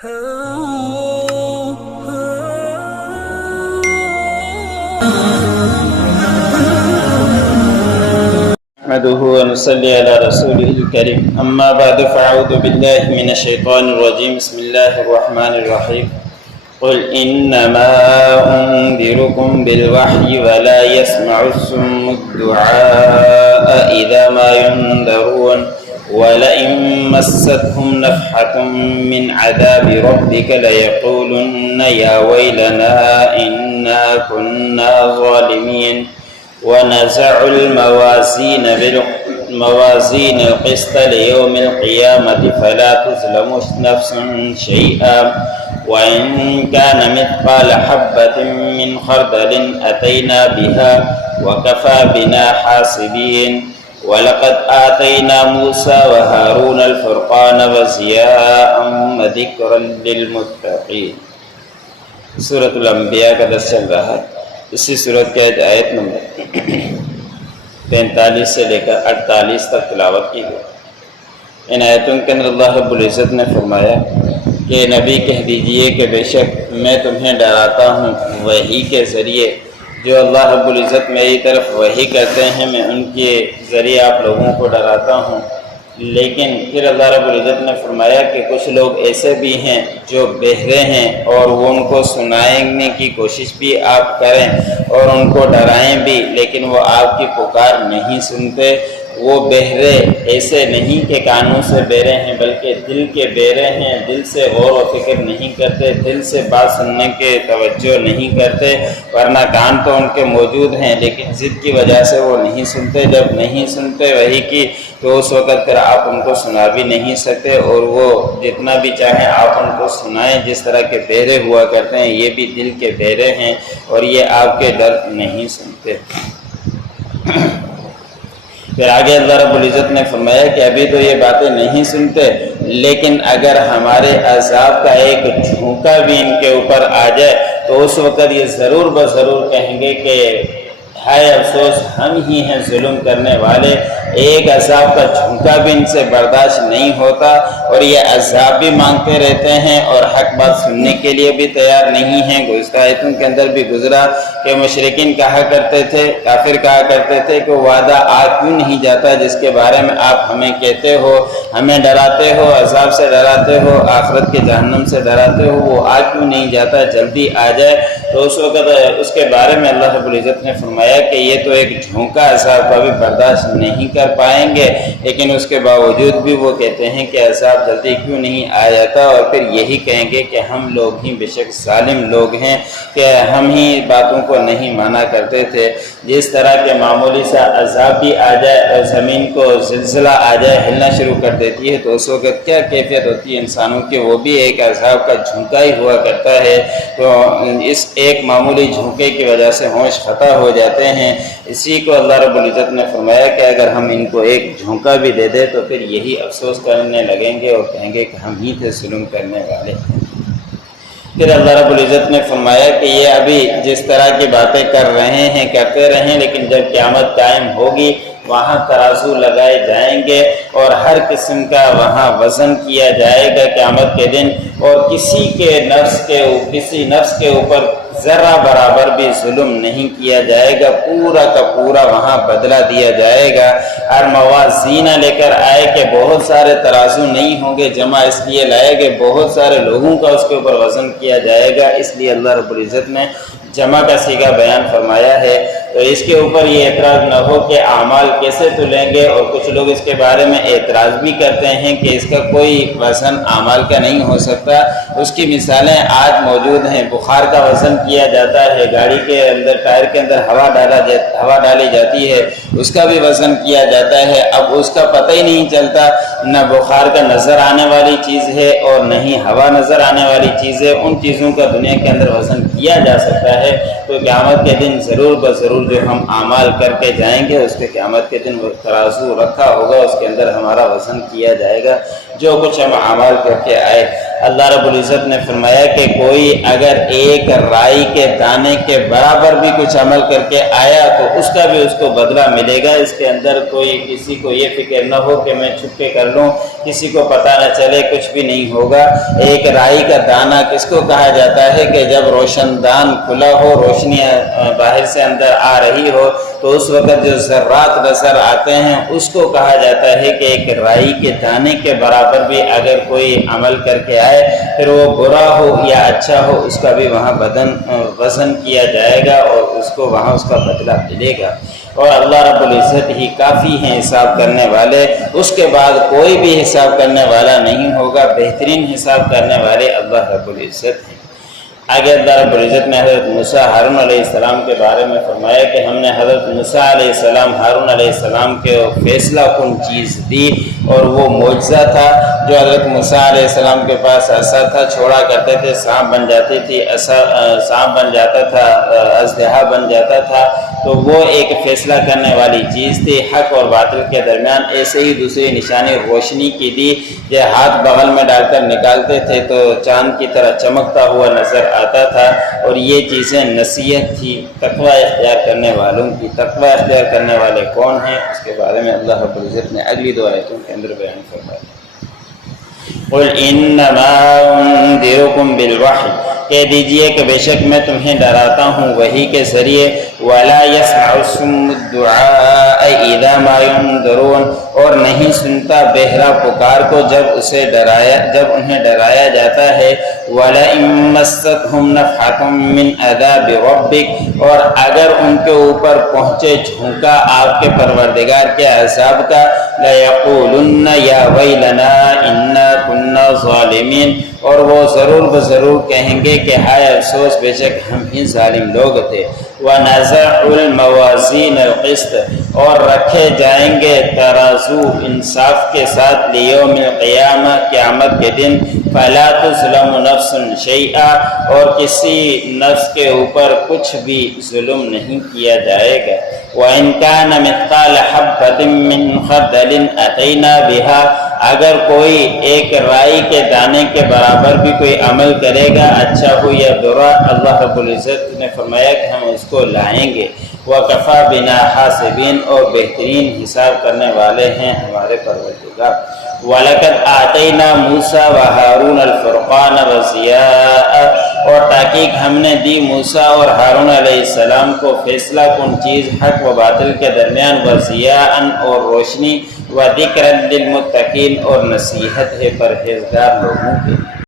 نحمده ونصلي على رسوله الكريم أما بعد فأعوذ بالله من الشيطان الرجيم بسم الله الرحمن الرحيم قل إنما أنذركم بالوحي ولا يسمع الصم الدعاء إذا ما ينذرون ولئن مستهم نفحة من عذاب ربك ليقولن يا ويلنا إنا كنا ظالمين ونزع الموازين القسط ليوم القيامة فلا تظلم نفس شيئا وإن كان مثقال حبة من خردل أتينا بها وكفى بنا حاسبين ولقد آتينا موسى وهارون الفرقان وضياء وذكرا للمتقين۔ سورۃ الانبیاء کا درس چل رہا ہے۔ اسی صورت کے آیت نمبر 45 سے لے کر 48 تک تلاوت کی گئی۔ ان آیتوں کے اندر اللہ رب العزت نے فرمایا کہ نبی کہہ دیجئے کہ بے شک میں تمہیں ڈراتا ہوں وحی کے ذریعے، جو اللہ رب العزت میری طرف وحی کرتے ہیں میں ان کے ذریعے آپ لوگوں کو ڈراتا ہوں۔ لیکن پھر اللہ رب العزت نے فرمایا کہ کچھ لوگ ایسے بھی ہیں جو بہرے ہیں اور وہ ان کو سنانے کی کوشش بھی آپ کریں اور ان کو ڈرائیں بھی، لیکن وہ آپ کی پکار نہیں سنتے۔ وہ بہرے ایسے نہیں کہ کانوں سے بہرے ہیں بلکہ دل کے بہرے ہیں، دل سے غور و فکر نہیں کرتے، دل سے بات سننے کے توجہ نہیں کرتے، ورنہ کان تو ان کے موجود ہیں لیکن ضد کی وجہ سے وہ نہیں سنتے۔ جب نہیں سنتے وحی کی تو اس وقت پھر آپ ان کو سنا بھی نہیں سکتے، اور وہ جتنا بھی چاہیں آپ ان کو سنائیں، جس طرح کے بہرے ہوا کرتے ہیں یہ بھی دل کے بہرے ہیں اور یہ آپ کے درد نہیں سنتے۔ پھر آگے اللہ رب العزت نے فرمایا کہ ابھی تو یہ باتیں نہیں سنتے، لیکن اگر ہمارے عذاب کا ایک جھونکا بھی ان کے اوپر آ جائے تو اس وقت یہ ضرور بضرور کہیں گے کہ ہائے افسوس ہم ہی ہیں ظلم کرنے والے۔ ایک عذاب کا جھونکا بھی ان سے برداشت نہیں ہوتا اور یہ عذاب بھی مانگتے رہتے ہیں اور حق بات سننے کے لیے بھی تیار نہیں ہیں۔ گزشتہ آیتوں کے اندر بھی گزرا کہ مشرکین کہا کرتے تھے، کافر کہا کرتے تھے کہ وعدہ آ کیوں نہیں جاتا جس کے بارے میں آپ ہمیں کہتے ہو، ہمیں ڈراتے ہو، عذاب سے ڈراتے ہو، آخرت کے جہنم سے ڈراتے ہو، وہ آ کیوں نہیں جاتا، جلدی آ جائے۔ تو اس وقت اس کے بارے میں اللہ رب العزت نے فرمایا کہ یہ تو ایک جھونکا عذاب کا بھی برداشت نہیں کر پائیں گے، لیکن اس کے باوجود بھی وہ کہتے ہیں کہ عذاب جلدی کیوں نہیں آ جاتا، اور پھر یہی کہیں گے کہ ہم لوگ ہی بے شک ظالم لوگ ہیں کہ ہم ہی باتوں کو نہیں مانا کرتے تھے۔ جس طرح کے معمولی سا عذاب بھی آ جائے اور زمین کو زلزلہ آ جائے، ہلنا شروع کر دیتی ہے، تو اس وقت کیا کیفیت ہوتی ہے انسانوں کی، وہ بھی ایک عذاب کا جھونکا ہی ہوا کرتا ہے۔ تو اس ایک معمولی جھونکے کی وجہ سے ہوش خطا ہو جاتے ہیں۔ اسی کو اللہ رب العزت نے فرمایا کہ اگر ہم ان کو ایک جھونکا بھی دے دے تو پھر یہی افسوس کرنے لگیں گے اور کہیں گے کہ ہم ہی تھے ظلم کرنے والے۔ پھر اللہ رب العزت نے فرمایا کہ یہ ابھی جس طرح کی باتیں کر رہے ہیں کرتے رہیں، لیکن جب قیامت قائم ہوگی وہاں ترازو لگائے جائیں گے اور ہر قسم کا وہاں وزن کیا جائے گا قیامت کے دن، اور کسی نفس کے اوپر ذرہ برابر بھی ظلم نہیں کیا جائے گا، پورا کا پورا وہاں بدلہ دیا جائے گا۔ اور موازین لے کر آئے کہ بہت سارے ترازو نہیں ہوں گے جمع، اس لیے لائے گے بہت سارے لوگوں کا اس کے اوپر وزن کیا جائے گا، اس لیے اللہ رب العزت نے جمع کا صیغہ بیان فرمایا ہے۔ تو اس کے اوپر یہ اعتراض نہ ہو کہ اعمال کیسے تلیں گے، اور کچھ لوگ اس کے بارے میں اعتراض بھی کرتے ہیں کہ اس کا کوئی وزن اعمال کا نہیں ہو سکتا۔ اس کی مثالیں آج موجود ہیں۔ بخار کا وزن کیا جاتا ہے، گاڑی کے اندر ٹائر کے اندر ہوا ڈالی جاتی ہے، اس کا بھی وزن کیا جاتا ہے۔ اب اس کا پتہ ہی نہیں چلتا، نہ بخار کا نظر آنے والی چیز ہے اور نہ ہی ہوا نظر آنے والی چیز ہے، ان چیزوں کا دنیا کے اندر وزن کیا جا سکتا ہے۔ تو قیامت کے دن ضرور بضرور جو ہم اعمال کر کے جائیں گے اس کے قیامت کے دن وہ ترازو رکھا ہوگا، اس کے اندر ہمارا وزن کیا جائے گا جو کچھ ہم اعمال کر کے آئے۔ اللہ رب العزت نے فرمایا کہ کوئی اگر ایک رائی کے دانے کے برابر بھی کچھ عمل کر کے آیا تو اس کا بھی اس کو بدلہ ملے گا۔ اس کے اندر کوئی کسی کو یہ فکر نہ ہو کہ میں چھپ کے کر لوں، کسی کو پتہ نہ چلے، کچھ بھی نہیں ہوگا۔ ایک رائی کا دانہ کس کو کہا جاتا ہے کہ جب روشن دان کھلا ہو، روشنی باہر سے اندر آ رہی ہو تو اس وقت جو ذرات نظر آتے ہیں اس کو کہا جاتا ہے کہ ایک رائی کے دانے کے برابر بھی اگر کوئی عمل کر کے آئے، پھر وہ برا ہو یا اچھا ہو، اس کا بھی وہاں وزن کیا جائے گا اور اس کو وہاں اس کا بدلہ ملے گا۔ اور اللہ رب العزت ہی کافی ہیں حساب کرنے والے، اس کے بعد کوئی بھی حساب کرنے والا نہیں ہوگا، بہترین حساب کرنے والے اللہ رب العزت ہیں۔ آگے اللہ رب العزت نے حضرت موسیٰ ہارون علیہ السلام کے بارے میں فرمایا کہ ہم نے حضرت موسیٰ علیہ السلام ہارون علیہ السلام کے فیصلہ کن چیز دی، اور وہ معجزہ تھا جو حضرت موسیٰ علیہ السلام کے پاس عصا تھا، چھوڑا کرتے تھے، سانپ بن جاتی تھی، سانپ بن جاتا تھا، اژدہا بن جاتا تھا، تو وہ ایک فیصلہ کرنے والی چیز تھی حق اور باطل کے درمیان۔ ایسے ہی دوسری نشانی روشنی کی دی، یہ ہاتھ بغل میں ڈال کر نکالتے تھے تو چاند کی طرح چمکتا ہوا نظر آتا تھا، اور یہ چیزیں نصیحت تھی تقوی اختیار کرنے والوں کی۔ تقوی اختیار کرنے والے کون ہیں، اس کے بارے میں اللہ رب العزت نے اگلی دو آیتوں کے اندر بیان فرمایا۔ قُلْ إِنَّمَا أُنذِرُكُمْ بِالْوَحْيِ، کہہ دیجئے کہ بے شک میں تمہیں ڈراتا ہوں وحی کے ذریعے۔ وَلَا يَسْمَعُ الصُّمُّ الدُّعَاءَ إِذَا مَا يُنذَرُونَ، اور نہیں سنتا بہرا پکار کو جب انہیں ڈرایا جاتا ہے۔ وَلَئِن مَّسَّتْهُمْ نَفْحَةٌ مِّنْ عَذَابِ رَبِّكَ، اور اگر ان کے اوپر پہنچے جھونکا آپ کے پروردگار کے عذاب کا، لَيَقُولُنَّ يَا وَيْلَنَا إِنَّا كُنَّا ظَالِمِينَ، اور وہ ضرور بضرور کہیں گے کہ ہائے افسوس، بے شک ہم ہی ظالم لوگ تھے۔ وَنَزَعُ الْمَوَازِينَ الْقِسْطَ، اور رکھے جائیں گے ترازو انصاف کے ساتھ، لِيَوْمِ الْقِيَامَةِ، قیامت کے دن، فَلَا تُظْلَمُ نَفْسٌ شَيْئًا، اور کسی نفس کے اوپر کچھ بھی ظلم نہیں کیا جائے گا۔ وَإِنْ كَانَ مِثْقَالَ حَبَّةٍ مِّنْ خَرْدَلٍ أَتَيْنَا بِهَا، اگر کوئی ایک رائی کے دانے کے برابر بھی کوئی عمل کرے گا، اچھا ہو یا برا، اللہ رب العزت نے فرمایا کہ ہم اس کو لائیں گے۔ وَكَفَى بِنَا حَاسِبِينَ، اور بہترین حساب کرنے والے ہیں ہمارے پروردگار۔ وَلَقَدْ آتَيْنَا مُوسَىٰ وَهَارُونَ الْفُرْقَانَ وَضِيَاءً، اور تحقیق ہم نے دی موسیٰ اور ہارون علیہ السلام کو فیصلہ کن چیز حق و باطل کے درمیان، وَضِيَاءً، اور روشنی، وَذِكْرًا لِلْمُتَّقِينَ، اور نصیحت ہے پرہیزگار لوگوں کے لیے۔